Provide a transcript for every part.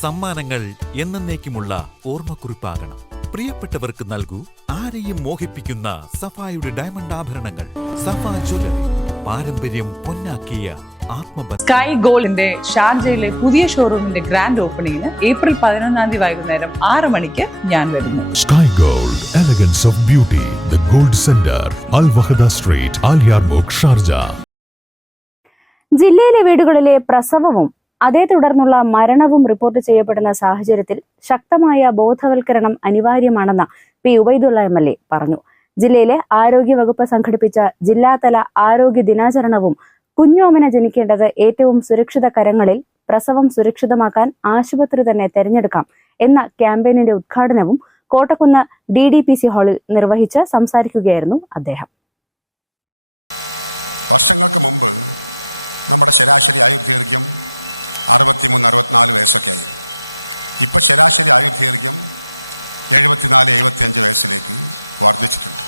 സമ്മാനങ്ങൾ എന്നേക്കുമുള്ള ഓർമ്മക്കുറിപ്പാകണം. പ്രിയപ്പെട്ടവർക്ക് നൽകൂ ആരെയും മോഹിപ്പിക്കുന്ന സഫായുടെ ഡയമണ്ട് ആഭരണങ്ങൾ. സഫ ജ്വല്ലറി പാരമ്പര്യം പൊന്നാക്കിയ സ്കൈ ഗോൾഡിന്റെ ഷാർജയിലെ പുതിയ ഷോറൂമിന്റെ ഗ്രാൻഡ് ഓപ്പണിംഗിന് ഏപ്രിൽ പതിനൊന്നാം തീയതി വൈകുന്നേരം ആറ് മണിക്ക് ഞാൻ വരുന്നു. Sky Gold Elegance of Beauty the Gold Centre Al Wahda Street, Al Yarmouk, Sharjah ജില്ലയിലെ വീടുകളിലെ പ്രസവവും അതേ തുടർന്നുള്ള മരണവും റിപ്പോർട്ട് ചെയ്യപ്പെടുന്ന സാഹചര്യത്തിൽ ശക്തമായ ബോധവൽക്കരണം അനിവാര്യമാണെന്ന് P Ubaidullah M L A പറഞ്ഞു. ജില്ലയിലെ ആരോഗ്യവകുപ്പ് സംഘടിപ്പിച്ച ജില്ലാതല ആരോഗ്യ ദിനാചരണവും കുഞ്ഞോമന ജനിക്കേണ്ടത് ഏറ്റവും സുരക്ഷിത കരങ്ങളിൽ പ്രസവം സുരക്ഷിതമാക്കാൻ ആശുപത്രി തന്നെ തെരഞ്ഞെടുക്കാം എന്ന ക്യാമ്പയിനിന്റെ ഉദ്ഘാടനവും Kottakkunnu D D P C ഹാളിൽ നിർവഹിച്ച് സംസാരിക്കുകയായിരുന്നു അദ്ദേഹം. വർഷങ്ങൾക്ക് മുമ്പ് നമ്മുടെ ശരാശരി ആയുർദൈർഘ്യം അറുപത്തിമൂന്ന് അറുപത്തിനാല് വയസ്സൊക്കെ ആയി ഇപ്പം ശരാശരി ആയുർദൈർഘ്യം എഴുപത്തിനാല് എഴുപത്തിയഞ്ച് വയസ്സിലേക്ക് വർദ്ധിച്ചിട്ടുണ്ട്.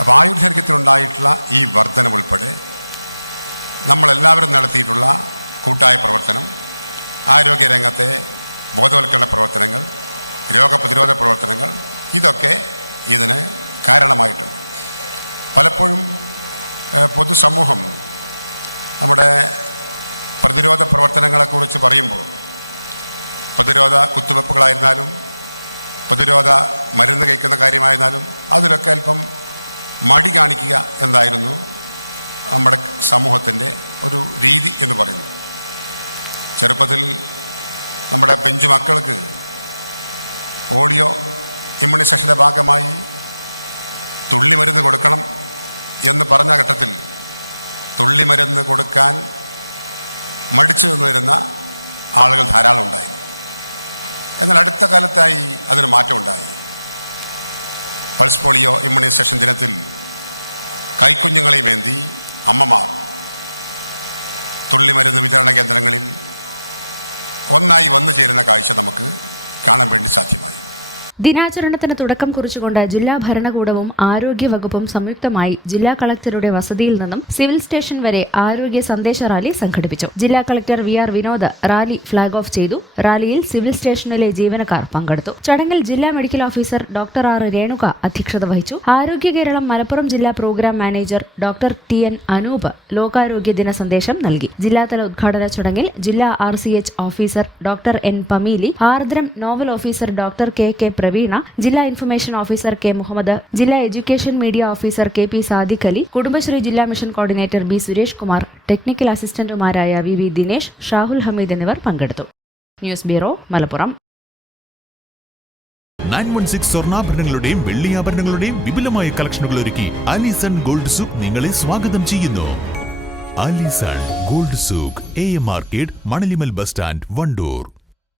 അപ്പോൾ ആയുർദൈർഘ്യത്തിലുണ്ടായിട്ടുള്ള ഈ വർധന ഉൾപ്പെടെ നമ്മളെല്ലാവരും നടത്തിയിട്ടുള്ള കൂട്ടായ പ്രവർത്തനം ആരോഗ്യരംഗത്തെ ബോധവൽക്കരണ പ്രവർത്തനങ്ങൾ രോഗപ്രതിരോധ പ്രവർത്തനങ്ങൾ ഇതൊക്കെ ഇതിന് കാരണമായിട്ടുണ്ട്. പലപ്പോഴും പൊതുസമൂഹം നമ്മുടെ പ്രതിരോധ പ്രവർത്തനങ്ങളെക്കുറിച്ച് പറയുമ്പോൾ പ്രതിരോധ കുത്തിവെപ്പുകളായിരുന്നാലും പ്രതിരോധ മരുന്ന് കഴിക്കുന്ന കാര്യമായിരുന്നാലും അതിലൊക്കെ അല്പം മടി കാണിക്കുക എന്നായിരുന്നു നമ്മുടെ സമൂഹത്തിന്റെ ഒരു രീതി എന്ന് പറയുന്നത്. ചെറുപ്പത്തിൽ നമ്മുടെ പെഞ്ചു മക്കൾക്ക് പോളിയോ ഇമ്മ്യൂണൈസേഷന്റെ ഭാഗമായി തുള്ളി തുള്ളിമരുന്ന് കൊടുക്കണം എന്ന് പറഞ്ഞ ഘട്ടത്തിൽ തുള്ളി തുള്ളിമരുന്ന് കൊടുക്കാൻ മടിച്ചു നിന്നിരുന്ന ആളുകൾ ധാരാളം ഉണ്ടായിരുന്നു എന്നാൽ അടുത്ത കാലത്തായി അതിന് മാറ്റമുണ്ടായി പൾസ് പോളിയോ ഇമ്മ്യൂണൈസേഷൻ ദിനത്തിൽ കൈക്കുഞ്ഞുങ്ങളെയും ഏന്തി അമ്മമാർ തുള്ളിമരുന്ന് വിതരണ കേന്ദ്രങ്ങളിൽ ഒന്നായി വന്നു ചേരുന്ന കാഴ്ച നമുക്ക് കാണാൻ വേണ്ടി സാധ്യമായി. ദിനാചരണത്തിന് തുടക്കം കുറിച്ചുകൊണ്ട് ജില്ലാ ഭരണകൂടവും ആരോഗ്യ വകുപ്പും സംയുക്തമായി ജില്ലാ കളക്ടറുടെ വസതിയിൽ നിന്നും സിവിൽ സ്റ്റേഷൻ വരെ ആരോഗ്യ സന്ദേശ റാലി സംഘടിപ്പിച്ചു. ജില്ലാ collector V R Vinod rally flag off ചെയ്തു. റാലിയിൽ സിവിൽ സ്റ്റേഷനിലെ ജീവനക്കാർ പങ്കെടുത്തു. ചടങ്ങിൽ ജില്ലാ medical officer doctor R Renuka അധ്യക്ഷത വഹിച്ചു. ആരോഗ്യ കേരളം മലപ്പുറം ജില്ലാ programme manager doctor T N Anoop ലോകാരോഗ്യ ദിന സന്ദേശം നൽകി. ജില്ലാതല ഉദ്ഘാടന ചടങ്ങിൽ ജില്ലാ R officer doctor N Pamili Aardram nodal officer doctor K K Praveena ജില്ലാ ഇൻഫർമേഷൻ ഓഫീസർ കെ മുഹമ്മദ് ജില്ലാ education media officer K P Sadiq Ali Kudumbashree ജില്ലാ mission coordinator B Suresh Kumar technical അസിസ്റ്റന്റുമാരായ V V Dinesh Shahul Hameed എന്നിവർ പങ്കെടുത്തു. News bureau Malappuram. Nine one six സ്വർണാഭരണങ്ങളുടെയും വെള്ളിയാഭരണങ്ങളുടെയും വിപുലമായ കളക്ഷനുകൾ ഒരുക്കി Alison gold souk നിങ്ങളെ സ്വാഗതം ചെയ്യുന്നു. Alison gold souk A M market Manalimal bus stand Wandoor.